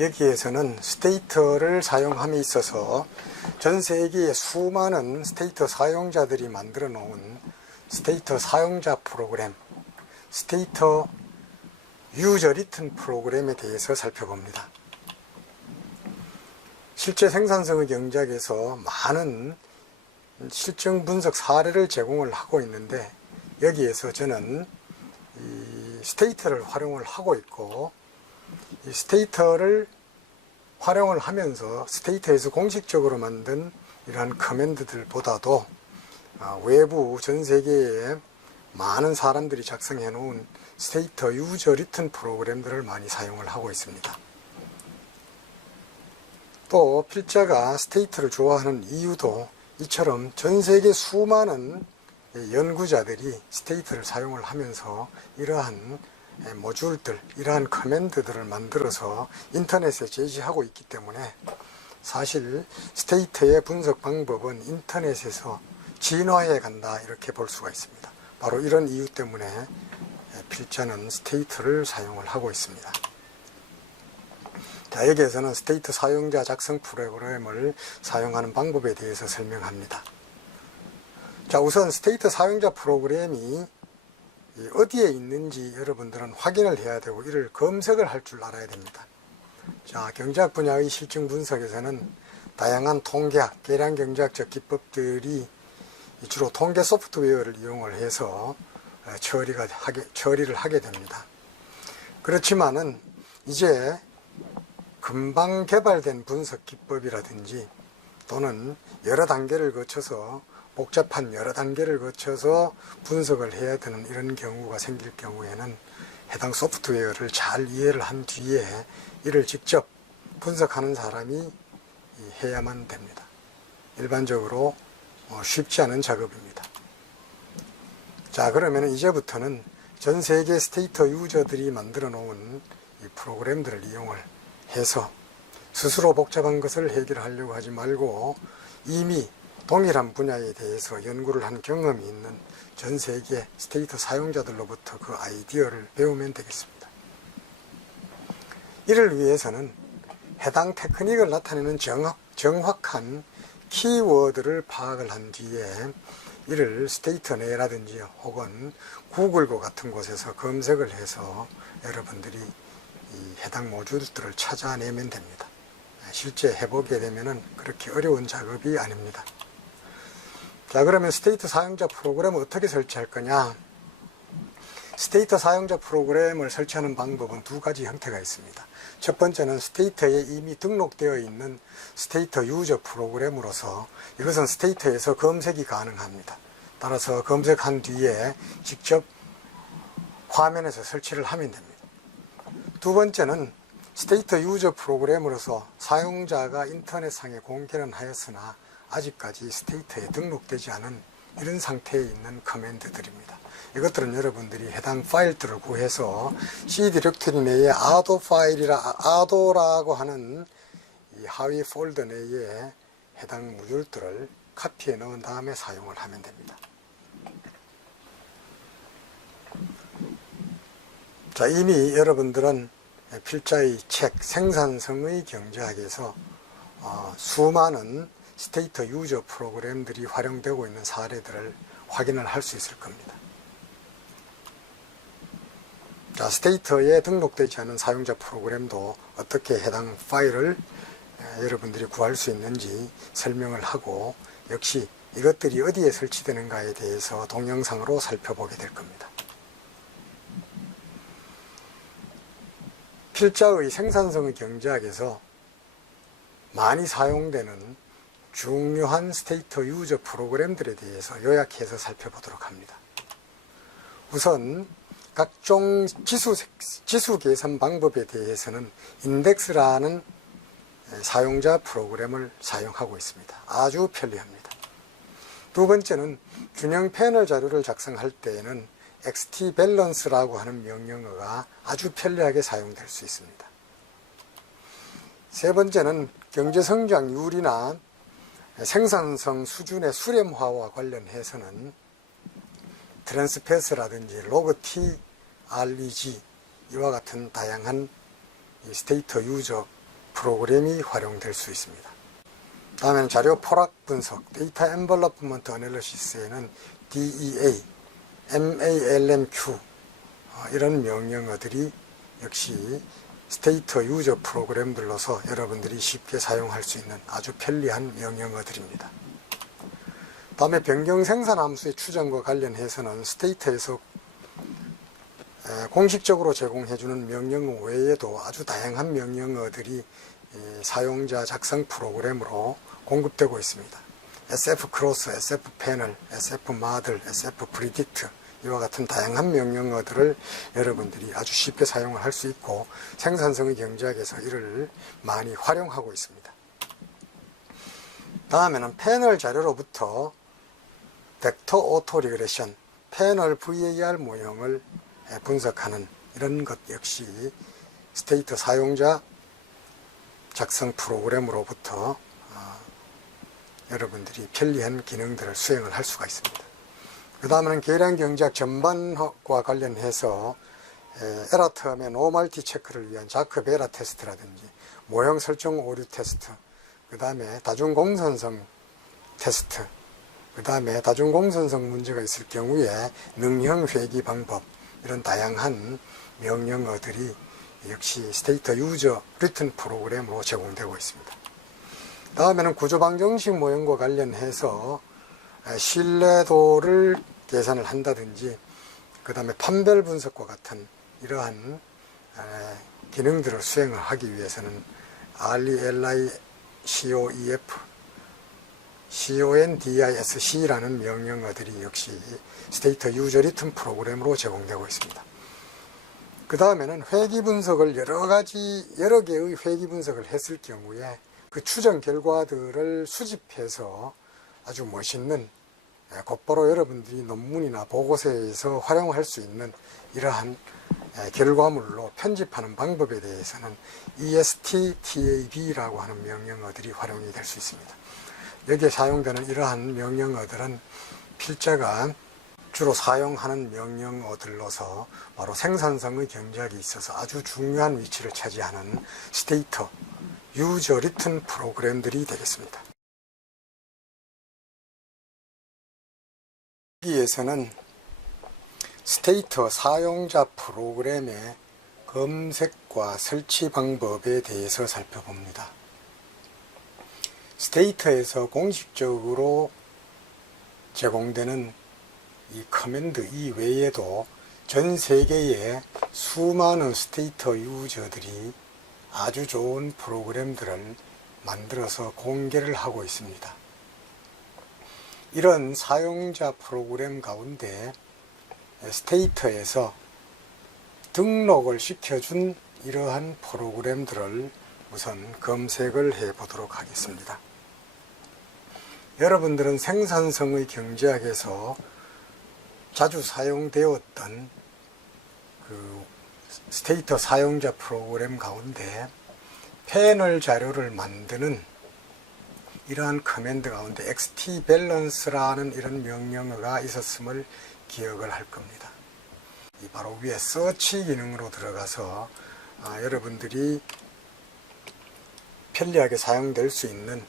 여기에서는 스테이터를 사용함에 있어서 전 세계의 수많은 스테이터 사용자들이 만들어 놓은 스테이터 사용자 프로그램, 스테이터 유저 리턴 프로그램에 대해서 살펴봅니다. 실제 생산성의 경제학에서 많은 실증 분석 사례를 제공을 하고 있는데, 여기에서 저는 이 스테이터를 활용을 하고 있고, 이 스테이터를 활용을 하면서 스테이터에서 공식적으로 만든 이러한 커맨드들보다도 외부 전 세계에 많은 사람들이 작성해 놓은 스테이터 유저 리턴 프로그램들을 많이 사용을 하고 있습니다. 또 필자가 스테이터를 좋아하는 이유도 이처럼 전 세계 수많은 연구자들이 스테이터를 사용을 하면서 이러한 모듈들, 이러한 커맨드들을 만들어서 인터넷에 제시하고 있기 때문에 사실 스테이터의 분석 방법은 인터넷에서 진화해 간다, 이렇게 볼 수가 있습니다. 바로 이런 이유 때문에 필자는 스테이터를 사용을 하고 있습니다. 자, 여기에서는 스테이터 사용자 작성 프로그램을 사용하는 방법에 대해서 설명합니다. 자, 우선 스테이터 사용자 프로그램이 어디에 있는지 여러분들은 확인을 해야 되고, 이를 검색을 할 줄 알아야 됩니다. 자, 경제학 분야의 실증 분석에서는 다양한 통계학, 계량 경제학적 기법들이 주로 통계 소프트웨어를 이용을 해서 처리를 하게 됩니다. 그렇지만은 이제 금방 개발된 분석 기법이라든지 또는 여러 단계를 거쳐서 복잡한 여러 단계를 거쳐서 분석을 해야 되는 이런 경우가 생길 경우에는 해당 소프트웨어를 잘 이해를 한 뒤에 이를 직접 분석하는 사람이 해야만 됩니다. 일반적으로 쉽지 않은 작업입니다. 자, 그러면 이제부터는 전 세계 스테이터 유저들이 만들어 놓은 이 프로그램들을 이용을 해서 스스로 복잡한 것을 해결하려고 하지 말고 이미 동일한 분야에 대해서 연구를 한 경험이 있는 전 세계 스테이터 사용자들로부터 그 아이디어를 배우면 되겠습니다. 이를 위해서는 해당 테크닉을 나타내는 정확한 키워드를 파악을 한 뒤에 이를 스테이터 내라든지 혹은 구글과 같은 곳에서 검색을 해서 여러분들이 이 해당 모듈들을 찾아내면 됩니다. 실제 해보게 되면은 그렇게 어려운 작업이 아닙니다. 자, 그러면 스테이터 사용자 프로그램을 어떻게 설치할 거냐? 스테이터 사용자 프로그램을 설치하는 방법은 두 가지 형태가 있습니다. 첫 번째는 스테이터에 이미 등록되어 있는 스테이터 유저 프로그램으로서 이것은 스테이터에서 검색이 가능합니다. 따라서 검색한 뒤에 직접 화면에서 설치를 하면 됩니다. 두 번째는 스테이터 유저 프로그램으로서 사용자가 인터넷상에 공개는 하였으나 아직까지 스테이터에 등록되지 않은 이런 상태에 있는 커맨드들입니다. 이것들은 여러분들이 해당 파일들을 구해서 C 디렉토리 내에 아도라고 하는 이 하위 폴더 내에 해당 모듈들을 카피해 넣은 다음에 사용을 하면 됩니다. 자, 이미 여러분들은 필자의 책 생산성의 경제학에서 수많은 스테이터 유저 프로그램들이 활용되고 있는 사례들을 확인을 할 수 있을 겁니다. 자, 스테이터에 등록되지 않은 사용자 프로그램도 어떻게 해당 파일을 여러분들이 구할 수 있는지 설명을 하고, 역시 이것들이 어디에 설치되는가에 대해서 동영상으로 살펴보게 될 겁니다. 필자의 생산성의 경제학에서 많이 사용되는 중요한 스테이터 유저 프로그램들에 대해서 요약해서 살펴보도록 합니다. 우선 각종 지수 계산 방법에 대해서는 인덱스라는 사용자 프로그램을 사용하고 있습니다. 아주 편리합니다. 두 번째는 균형 패널 자료를 작성할 때에는 XTBalance라고 하는 명령어가 아주 편리하게 사용될 수 있습니다. 세 번째는 경제성장률이나 생산성 수준의 수렴화와 관련해서는 트랜스패스라든지 로그T, REG 이와 같은 다양한 스테이터 유저 프로그램이 활용될 수 있습니다. 다음에는 자료 포락 분석, 데이터 엔벌러프먼트 어널리시스에는 DEA, MALMQ 이런 명령어들이 역시 스테이트 유저 프로그램들로서 여러분들이 쉽게 사용할 수 있는 아주 편리한 명령어들입니다. 다음에 변경 생산 함수의 추정과 관련해서는 스테이트에서 공식적으로 제공해주는 명령어 외에도 아주 다양한 명령어들이 사용자 작성 프로그램으로 공급되고 있습니다. SF 크로스, SF 패널, SF 마들, SF 프리딕트 이와 같은 다양한 명령어들을 여러분들이 아주 쉽게 사용을 할 수 있고 생산성의 경제학에서 이를 많이 활용하고 있습니다. 다음에는 패널 자료로부터 벡터 오토 리그레션, 패널 VAR 모형을 분석하는 이런 것 역시 스테이트 사용자 작성 프로그램으로부터 여러분들이 편리한 기능들을 수행을 할 수가 있습니다. 그 다음에는 계량 경제학 전반과 관련해서 에라텀의 노멀티 체크를 위한 자크 베라 테스트라든지 모형 설정 오류 테스트, 그 다음에 다중공선성 테스트, 그 다음에 다중공선성 문제가 있을 경우에 능형 회귀 방법, 이런 다양한 명령어들이 역시 스테이트 유저 리튼 프로그램으로 제공되고 있습니다. 다음에는 구조방정식 모형과 관련해서 신뢰도를 계산을 한다든지 그 다음에 판별 분석과 같은 이러한 기능들을 수행을 하기 위해서는 RELI COEF, CONDISC라는 명령어들이 역시 스테이트 유저 리튼 프로그램으로 제공되고 있습니다. 그 다음에는 회귀 분석을 여러 개의 회귀 분석을 했을 경우에 그 추정 결과들을 수집해서 아주 멋있는 곧바로 여러분들이 논문이나 보고서에서 활용할 수 있는 이러한 결과물로 편집하는 방법에 대해서는 ESTTAB라고 하는 명령어들이 활용이 될 수 있습니다. 여기에 사용되는 이러한 명령어들은 필자가 주로 사용하는 명령어들로서 바로 생산성의 경제학에 있어서 아주 중요한 위치를 차지하는 스테이트 유저 리튼 프로그램들이 되겠습니다. 여기에서는 스테이트 사용자 프로그램의 검색과 설치 방법에 대해서 살펴봅니다. 스테이트에서 공식적으로 제공되는 이 커맨드 이외에도 전 세계의 수많은 스테이트 유저들이 아주 좋은 프로그램들을 만들어서 공개를 하고 있습니다. 이런 사용자 프로그램 가운데 스테이트에서 등록을 시켜준 이러한 프로그램들을 우선 검색을 해 보도록 하겠습니다. 여러분들은 생산성의 경제학에서 자주 사용되었던 그 스테이트 사용자 프로그램 가운데 패널 자료를 만드는 이러한 커맨드 가운데 XTBalance라는 이런 명령어가 있었음을 기억을 할 겁니다. 바로 위에 서치 기능으로 들어가서 여러분들이 편리하게 사용될 수 있는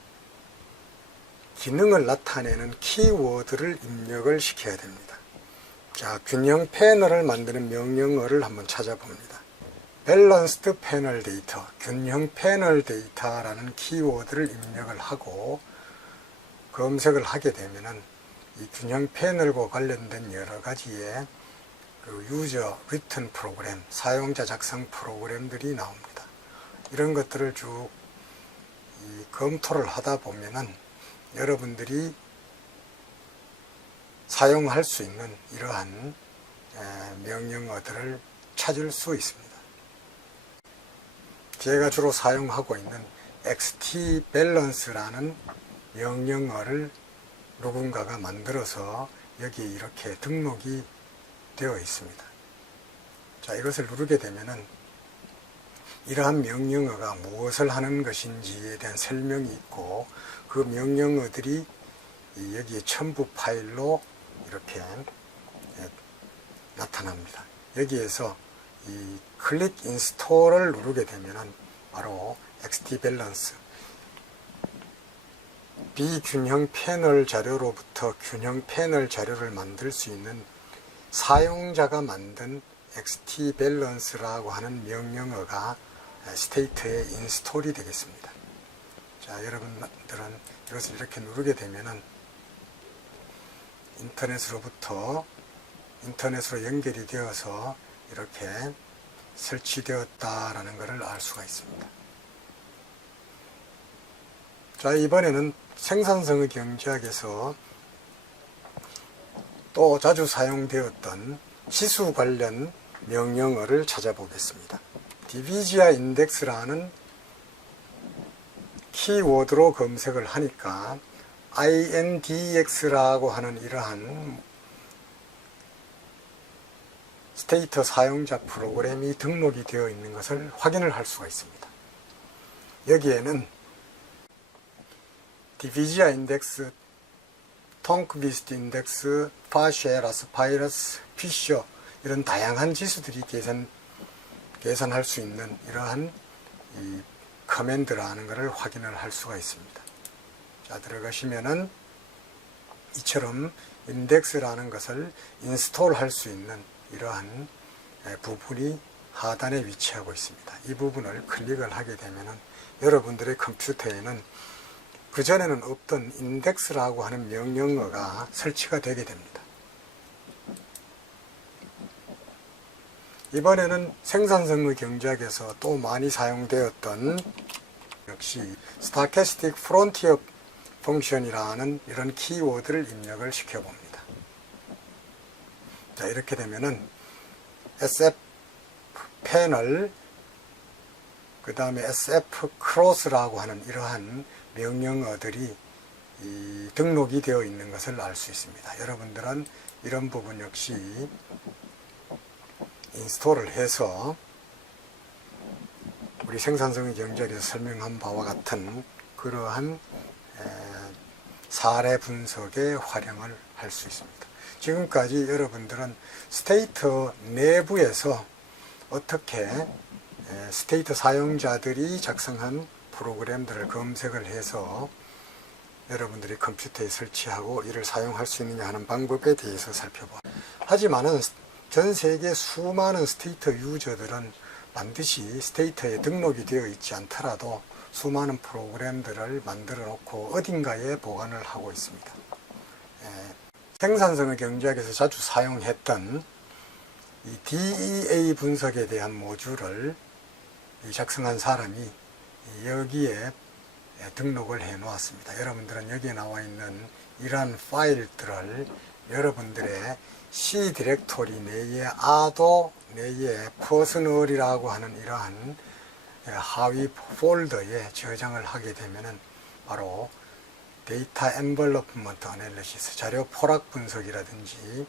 기능을 나타내는 키워드를 입력을 시켜야 됩니다. 자, 균형 패널을 만드는 명령어를 한번 찾아봅니다. 밸런스드 패널 데이터, 균형 패널 데이터라는 키워드를 입력을 하고 검색을 하게 되면은 이 균형 패널과 관련된 여러 가지의 그 유저 리튼 프로그램, 사용자 작성 프로그램들이 나옵니다. 이런 것들을 쭉 검토를 하다 보면은 여러분들이 사용할 수 있는 이러한 명령어들을 찾을 수 있습니다. 제가 주로 사용하고 있는 XTBalance라는 명령어를 누군가가 만들어서 여기에 이렇게 등록이 되어 있습니다. 자, 이것을 누르게 되면은 이러한 명령어가 무엇을 하는 것인지에 대한 설명이 있고 그 명령어들이 여기에 첨부 파일로 이렇게 나타납니다. 여기에서 이 클릭 인스톨을 누르게 되면은 바로 XT 밸런스, 비균형 패널 자료로부터 균형 패널 자료를 만들 수 있는 사용자가 만든 XT 밸런스라고 하는 명령어가 스테이트에 인스톨이 되겠습니다. 자, 여러분들은 이것을 이렇게 누르게 되면은 인터넷으로 연결이 되어서 이렇게 설치되었다라는 것을 알 수가 있습니다. 자, 이번에는 생산성의 경제학에서 또 자주 사용되었던 지수 관련 명령어를 찾아보겠습니다. 디비지아 인덱스라는 키워드로 검색을 하니까 INDX라고 하는 이러한 스테이터 사용자 프로그램이 등록이 되어 있는 것을 확인을 할 수가 있습니다. 여기에는 디비지아 인덱스, 텅크비스트 인덱스, 파쉐, 라스파이러스, 피셔 이런 다양한 지수들이 계산할 수 있는 이러한 이 커맨드라는 것을 확인을 할 수가 있습니다. 자, 들어가시면은 이처럼 인덱스라는 것을 인스톨할 수 있는 이러한 부분이 하단에 위치하고 있습니다. 이 부분을 클릭을 하게 되면은 여러분들의 컴퓨터에는 그전에는 없던 인덱스라고 하는 명령어가 설치가 되게 됩니다. 이번에는 생산성의 경제학에서 또 많이 사용되었던 역시 스타캐스틱 프론티어 펑션이라는 이런 키워드를 입력을 시켜봅니다. 자, 이렇게 되면은 SF 패널, 그 다음에 SF 크로스라고 하는 이러한 명령어들이 등록이 되어 있는 것을 알 수 있습니다. 여러분들은 이런 부분 역시 인스톨을 해서 우리 생산성의 경제학에서 설명한 바와 같은 그러한 사례 분석에 활용을 할 수 있습니다. 지금까지 여러분들은 스테이터 내부에서 어떻게 스테이터 사용자들이 작성한 프로그램들을 검색을 해서 여러분들이 컴퓨터에 설치하고 이를 사용할 수 있느냐 하는 방법에 대해서 살펴보아. 하지만은 전 세계 수많은 스테이터 유저들은 반드시 스테이터에 등록이 되어 있지 않더라도 수많은 프로그램들을 만들어 놓고 어딘가에 보관을 하고 있습니다. 생산성의 경제학에서 자주 사용했던 이 DEA 분석에 대한 모듈을 작성한 사람이 여기에 등록을 해 놓았습니다. 여러분들은 여기에 나와 있는 이러한 파일들을 여러분들의 C 디렉토리 내에 아도 내에 퍼스널이라고 하는 이러한 하위 폴더에 저장을 하게 되면은 바로 데이터 엔벨롭먼트 애널리시스, 자료 포락 분석이라든지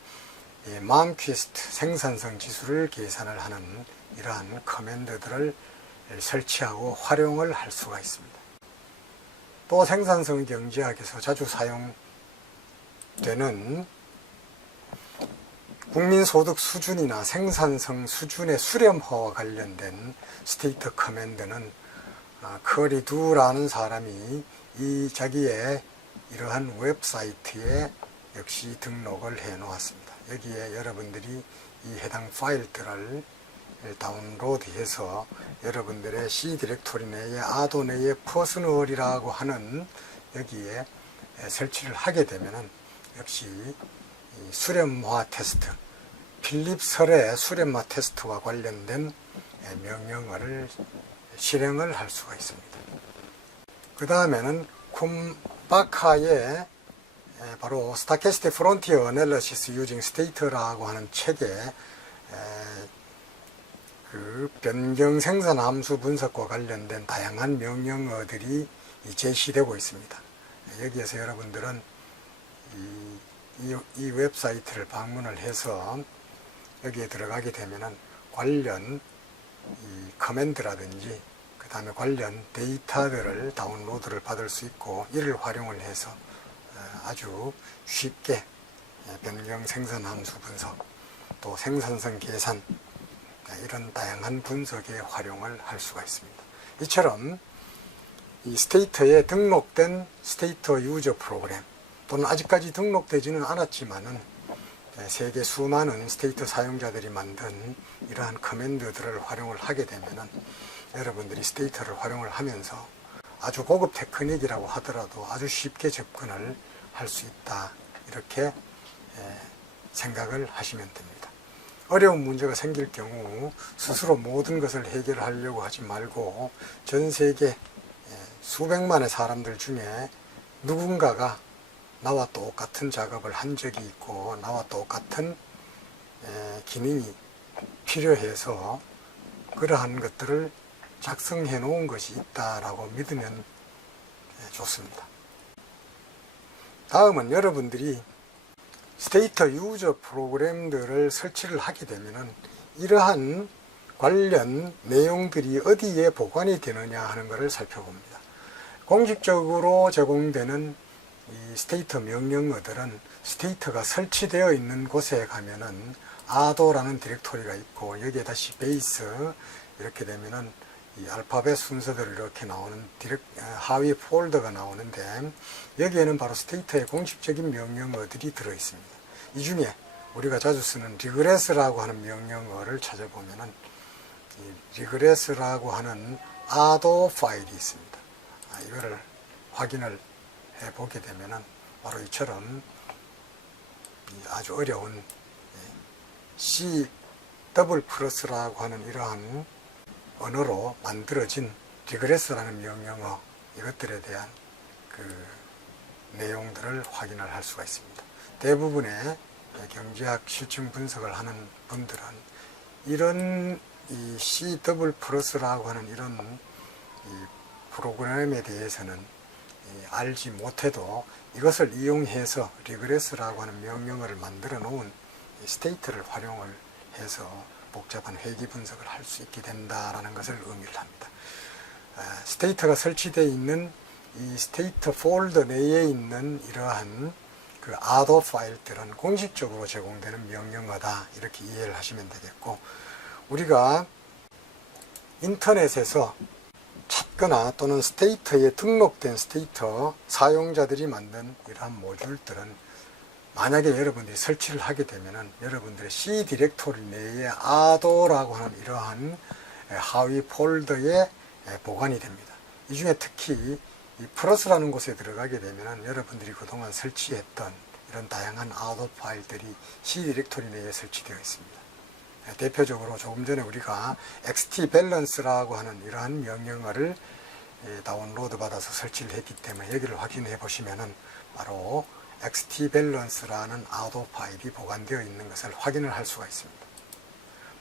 맘퀴스트 생산성 지수를 계산을 하는 이러한 커맨드들을 설치하고 활용을 할 수가 있습니다. 또 생산성 경제학에서 자주 사용되는 국민소득 수준이나 생산성 수준의 수렴화와 관련된 스테이트 커맨드는 커리두라는 사람이 이 자기의 이러한 웹사이트에 역시 등록을 해 놓았습니다. 여기에 여러분들이 이 해당 파일들을 다운로드해서 여러분들의 C 디렉토리 내에 아도 내에 퍼스널이라고 하는 여기에 설치를 하게 되면은 역시 이 수렴화 테스트, 필립설의 수렴화 테스트와 관련된 명령어를 실행을 할 수가 있습니다. 그 다음에는 쿰바카의 바로 스타캐스틱 프론티어 애널리시스 유징 스테이터라고 하는 책에 그 변경 생산 함수 분석과 관련된 다양한 명령어들이 제시되고 있습니다. 여기에서 여러분들은 이 웹사이트를 방문을 해서 여기에 들어가게 되면은 관련 이 커맨드라든지 그 다음에 관련 데이터들을 다운로드를 받을 수 있고 이를 활용을 해서 아주 쉽게 변경 생산 함수 분석 또 생산성 계산 이런 다양한 분석에 활용을 할 수가 있습니다. 이처럼 이 스테이터에 등록된 스테이터 유저 프로그램 또는 아직까지 등록되지는 않았지만은 세계 수많은 스테이터 사용자들이 만든 이러한 커맨드들을 활용을 하게 되면은 여러분들이 스테이터를 활용을 하면서 아주 고급 테크닉이라고 하더라도 아주 쉽게 접근을 할 수 있다, 이렇게 생각을 하시면 됩니다. 어려운 문제가 생길 경우 스스로 모든 것을 해결하려고 하지 말고 전 세계 수백만의 사람들 중에 누군가가 나와 똑같은 작업을 한 적이 있고 나와 똑같은 기능이 필요해서 그러한 것들을 작성해 놓은 것이 있다라고 믿으면 좋습니다. 다음은 여러분들이 스테이터 유저 프로그램들을 설치를 하게 되면은 이러한 관련 내용들이 어디에 보관이 되느냐 하는 것을 살펴봅니다. 공식적으로 제공되는 이 스테이터 명령어들은 스테이터가 설치되어 있는 곳에 가면은 아도라는 디렉토리가 있고 여기에 다시 베이스 이렇게 되면은 이 알파벳 순서대로 이렇게 나오는 하위 폴더가 나오는데 여기에는 바로 스테이터의 공식적인 명령어들이 들어 있습니다. 이 중에 우리가 자주 쓰는 리그레스라고 하는 명령어를 찾아보면은 이 리그레스라고 하는 아도 파일이 있습니다. 이거를 확인을 해 보게 되면은 바로 이처럼 아주 어려운 C++라고 하는 이러한 언어로 만들어진 리그레스라는 명령어, 이것들에 대한 그 내용들을 확인을 할 수가 있습니다. 대부분의 경제학 실증 분석을 하는 분들은 이런 이 C++라고 하는 이런 이 프로그램에 대해서는 알지 못해도 이것을 이용해서 리그레스라고 하는 명령어를 만들어 놓은 스테이트를 활용을 해서 복잡한 회귀 분석을 할 수 있게 된다라는 것을 의미를 합니다. 스테이터가 설치되어 있는 이 스테이터 폴더 내에 있는 이러한 그 아도 파일들은 공식적으로 제공되는 명령어다, 이렇게 이해를 하시면 되겠고, 우리가 인터넷에서 찾거나 또는 스테이터에 등록된 스테이터 사용자들이 만든 이러한 모듈들은 만약에 여러분들이 설치를 하게 되면은 여러분들의 C 디렉토리 내에 아도라고 하는 이러한 하위 폴더에 보관이 됩니다. 이 중에 특히 이 플러스라는 곳에 들어가게 되면은 여러분들이 그동안 설치했던 이런 다양한 아도 파일들이 C 디렉토리 내에 설치되어 있습니다. 대표적으로 조금 전에 우리가 XT 밸런스라고 하는 이러한 명령어를 다운로드 받아서 설치를 했기 때문에 여기를 확인해 보시면은 바로 XT 밸런스라는 아도 파일이 보관되어 있는 것을 확인을 할 수가 있습니다.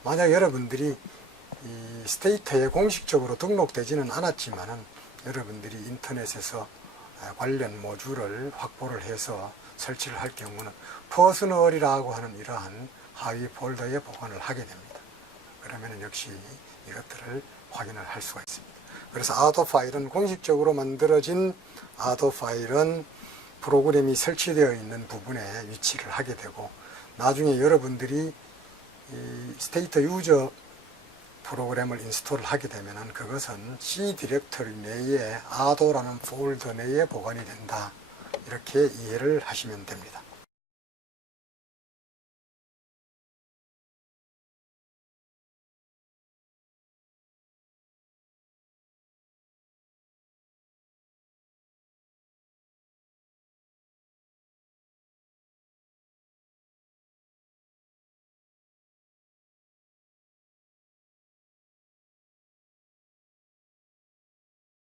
만약 여러분들이 이 스테이터에 공식적으로 등록되지는 않았지만은 여러분들이 인터넷에서 관련 모듈을 확보를 해서 설치를 할 경우는 퍼스널이라고 하는 이러한 하위 폴더에 보관을 하게 됩니다. 그러면 역시 이것들을 확인을 할 수가 있습니다. 그래서 아도 파일은 공식적으로 만들어진 아도 파일은 프로그램이 설치되어 있는 부분에 위치를 하게 되고, 나중에 여러분들이 이 스테이터 유저 프로그램을 인스톨을 하게 되면 그것은 C 디렉토리 내에 아도라는 폴더 내에 보관이 된다, 이렇게 이해를 하시면 됩니다.